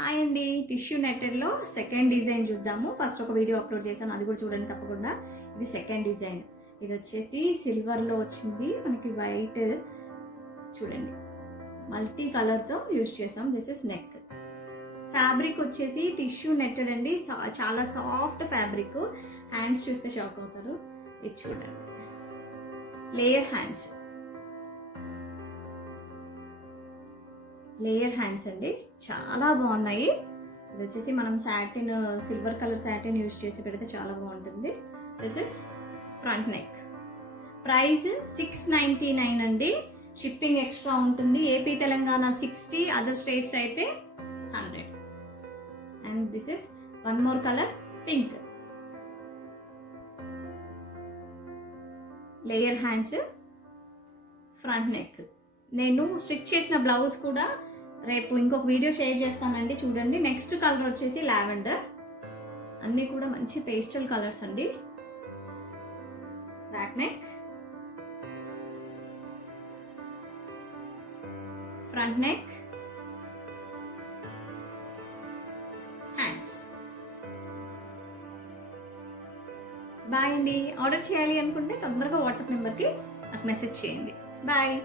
Hi అండి, tissue నెట్టెడ్లో second design చూద్దాము. First ఒక వీడియో అప్లోడ్ చేశాను, అది కూడా చూడండి తప్పకుండా. ఇది సెకండ్ డిజైన్. ఇది వచ్చేసి సిల్వర్లో వచ్చింది, మనకి వైట్ చూడండి మల్టీ కలర్తో యూజ్ చేసాం. This is neck. ఫ్యాబ్రిక్ వచ్చేసి టిష్యూ నెట్టెడ్ అండి, చాలా సాఫ్ట్ ఫ్యాబ్రిక్. హ్యాండ్స్ చూస్తే షాక్ అవుతారు. ఇది చూడండి, లేయర్ హ్యాండ్స్. లేయర్ హ్యాండ్స్ అండి, చాలా బాగున్నాయి. ఇది వచ్చేసి మనం satin, silver colour satin use చేసి పెడితే చాలా బాగుంటుంది. This is front neck. Price 699 అండి. షిప్పింగ్ ఎక్స్ట్రా ఉంటుంది. ఏపీ తెలంగాణ 60, అదర్ స్టేట్స్ అయితే 100. And this is one more colour, pink. Layer hands, front neck. నేను స్టిచ్ చేసిన బ్లౌజ్ కూడా రేపు ఇంకొక వీడియో షేర్ చేస్తానండి, చూడండి. నెక్స్ట్ కలర్ వచ్చేసి లావెండర్. అన్నీ కూడా మంచి పేస్టల్ కలర్స్ అండి. Back neck, front neck, hands. Bye అండి. ఆర్డర్ చేయాలి అనుకుంటే తొందరగా వాట్సాప్ నెంబర్కి నాకు మెసేజ్ చేయండి. బాయ్.